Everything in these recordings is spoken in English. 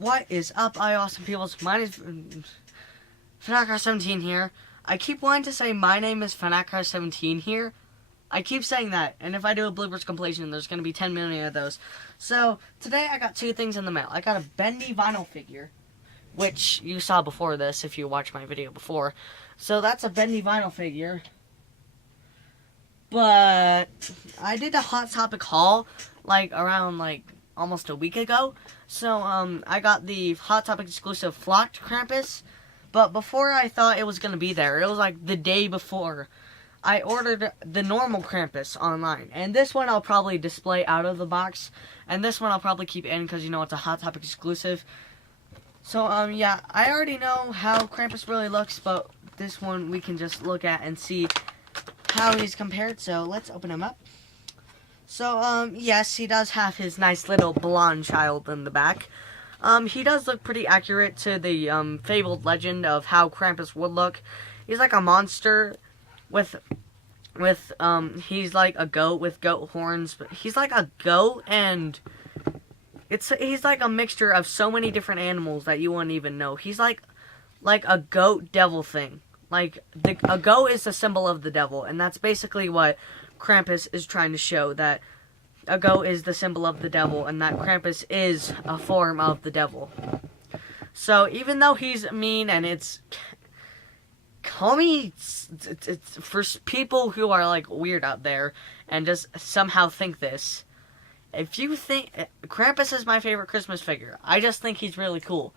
What is up, awesome peoples? My name is Fanakar17 here. I keep wanting to say my name is Fanakar17 here. I keep saying that, and if I do a bloopers compilation, there's going to be 10 million of those. So, today I got two things in the mail. I got a bendy vinyl figure, which you saw before this if you watched my video before. So, that's a bendy vinyl figure. But, I did a Hot Topic haul, around, almost a week ago. So, I got the Hot Topic exclusive flocked Krampus. But before I thought it was going to be there, it was the day before, I ordered the normal Krampus online. And this one I'll probably display out of the box. And this one I'll probably keep in because, it's a Hot Topic exclusive. So, yeah, I already know how Krampus really looks. But this one we can just look at and see how he's compared. So, let's open him up. So, yes, he does have his nice little blonde child in the back. He does look pretty accurate to the, fabled legend of how Krampus would look. He's like a monster with, he's like a goat with goat horns. But he's like a goat, and he's like a mixture of so many different animals that you wouldn't even know. He's like a goat devil thing. A goat is the symbol of the devil, and that's basically what Krampus is trying to show, that a goat is the symbol of the devil, and that Krampus is a form of the devil. So, even though he's mean, and it's for people who are, weird out there, and just somehow think this, if you think, Krampus is my favorite Christmas figure, I just think he's really cool.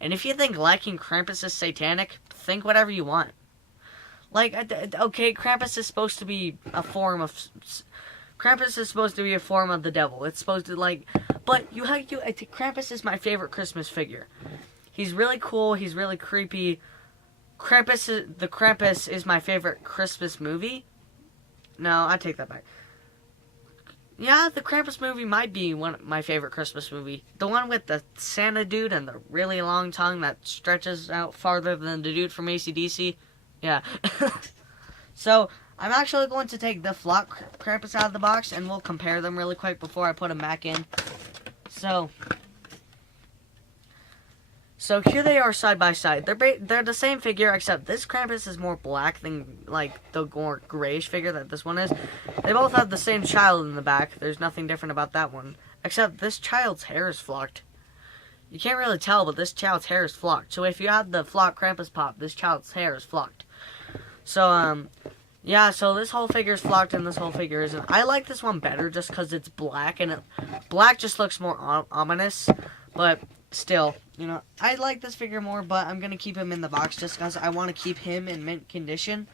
And if you think liking Krampus is satanic, think whatever you want. Okay, Krampus is supposed to be a form of... Krampus is supposed to be a form of the devil. It's supposed to, But I think Krampus is my favorite Christmas figure. He's really cool. He's really creepy. The Krampus is my favorite Christmas movie. No, I take that back. Yeah, the Krampus movie might be my favorite Christmas movie. The one with the Santa dude and the really long tongue that stretches out farther than the dude from AC/DC. Yeah. So, I'm actually going to take the flock Krampus out of the box, and we'll compare them really quick before I put them back in. So here they are side by side. They're the same figure, except this Krampus is more black than, the more grayish figure that this one is. They both have the same child in the back. There's nothing different about that one. Except this child's hair is flocked. You can't really tell, but this child's hair is flocked. So if you have the flock Krampus pop, this child's hair is flocked. So, yeah, so this whole figure is flocked and this whole figure isn't. I like this one better just because it's black, and black just looks more ominous, but still, I like this figure more, but I'm going to keep him in the box just because I want to keep him in mint condition.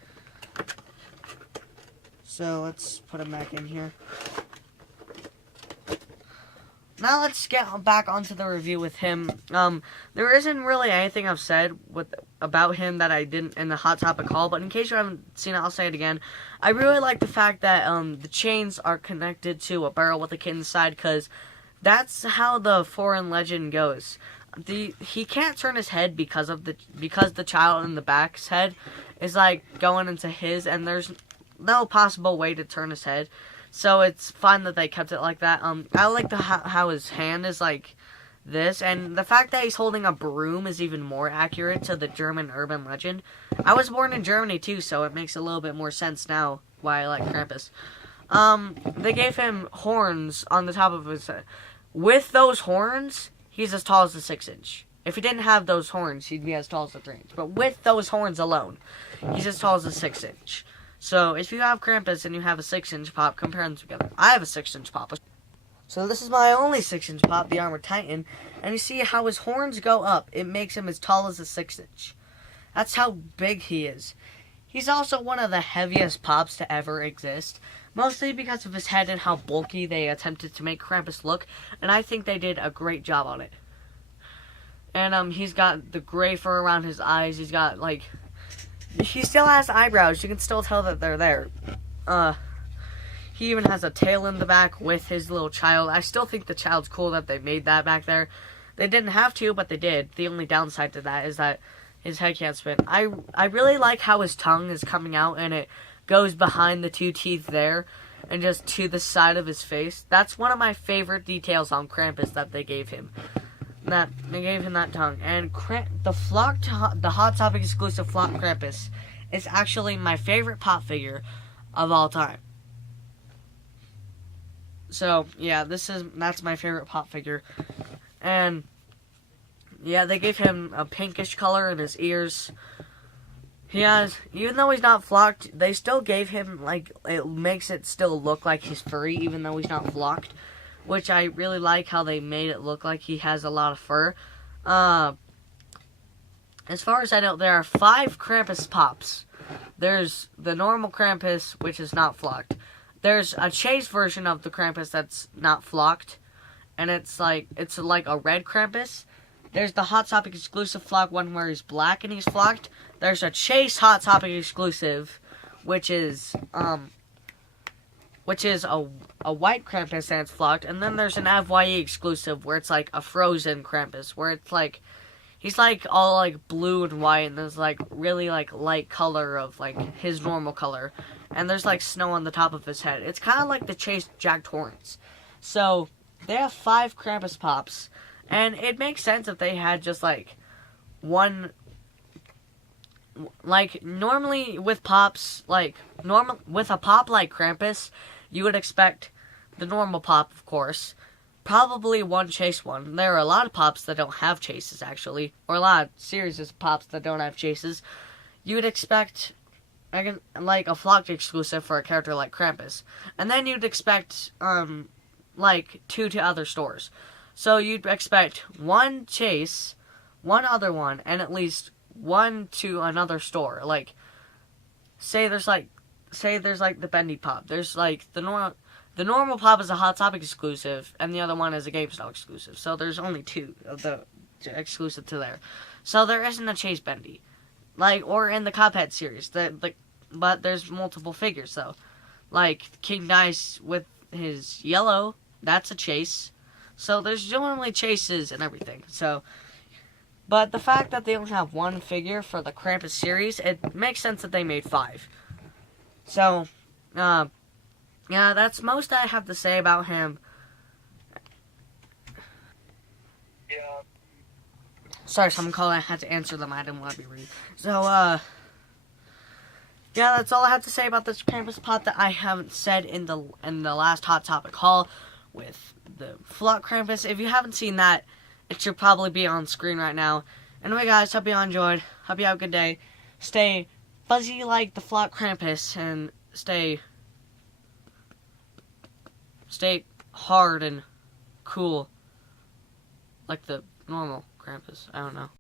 So, let's put him back in here. Now let's get back onto the review with him. There isn't really anything I've said about him that I didn't in the Hot Topic haul, but in case you haven't seen it, I'll say it again. I really like the fact that the chains are connected to a barrel with a kid inside, because that's how the foreign legend goes. He can't turn his head because the child in the back's head is going into his, and there's no possible way to turn his head. So it's fine that they kept it like that. I like how his hand is like this, and the fact that he's holding a broom is even more accurate to the German urban legend. I was born in Germany too, so it makes a little bit more sense now why I like Krampus. They gave him horns on the top of his head. With those horns, he's as tall as a 6-inch. If he didn't have those horns, he'd be as tall as a 3-inch. But with those horns alone, he's as tall as a 6-inch. So, if you have Krampus and you have a 6-inch pop, compare them together. I have a 6-inch pop. So, this is my only 6-inch pop, the Armored Titan. And you see how his horns go up. It makes him as tall as a 6-inch. That's how big he is. He's also one of the heaviest pops to ever exist. Mostly because of his head and how bulky they attempted to make Krampus look. And I think they did a great job on it. And, he's got the gray fur around his eyes. He's got, he still has eyebrows. You can still tell that they're there. He even has a tail in the back with his little child. I still think the child's cool that they made that back there. They didn't have to, but they did. The only downside to that is that his head can't spin. I really like how his tongue is coming out and it goes behind the two teeth there and just to the side of his face. That's one of my favorite details on Krampus that they gave him. tongue. And the Hot Topic exclusive Flock Krampus is actually my favorite pop figure of all time. So yeah, that's my favorite pop figure. And yeah, they gave him a pinkish color in his ears. Even though he's not flocked, they still gave him, like, it makes it still look like he's furry, even though he's not flocked. Which I really like how they made it look like he has a lot of fur. As far as I know, there are 5 Krampus pops. There's the normal Krampus, which is not flocked. There's a chase version of the Krampus that's not flocked. And it's like a red Krampus. There's the Hot Topic exclusive flock one where he's black and he's flocked. There's a Chase Hot Topic exclusive, which is a white Krampus and it's flocked. And then there's an FYE exclusive where it's like a frozen Krampus, where it's like he's like all like blue and white, and there's like really like light color of like his normal color, and there's like snow on the top of his head. It's kind of like the Chase Jack Torrance. So they have 5 Krampus pops. And it makes sense if they had just, like, one, like, normally with pops, like, with a pop like Krampus, you would expect the normal pop, of course, probably one chase one. There are a lot of pops that don't have chases, actually, or a lot of series of pops that don't have chases. You would expect, like, a flocked exclusive for a character like Krampus. And then you'd expect, like, 2 to other stores. So you'd expect one chase, one other one, and at least one to another store. Like, say there's like the Bendy Pop. There's like the normal Pop is a Hot Topic exclusive, and the other one is a GameStop exclusive. So there's only 2 of the exclusive to there. So there isn't a Chase Bendy, like, or in the Cuphead series. But there's multiple figures though. Like King Dice with his yellow, that's a chase. So there's generally chases and everything. So, but the fact that they only have 1 figure for the Krampus series, it makes sense that they made 5. So, yeah, that's most I have to say about him. Yeah. Sorry, someone called. I had to answer them. I didn't want to be rude. So, yeah, that's all I have to say about this Krampus pop that I haven't said in the last Hot Topic haul with the Flock Krampus. If you haven't seen that, it should probably be on screen right now. Anyway, guys, hope you all enjoyed. Hope you have a good day. Stay fuzzy like the Flock Krampus, and stay hard and cool like the normal Krampus. I don't know.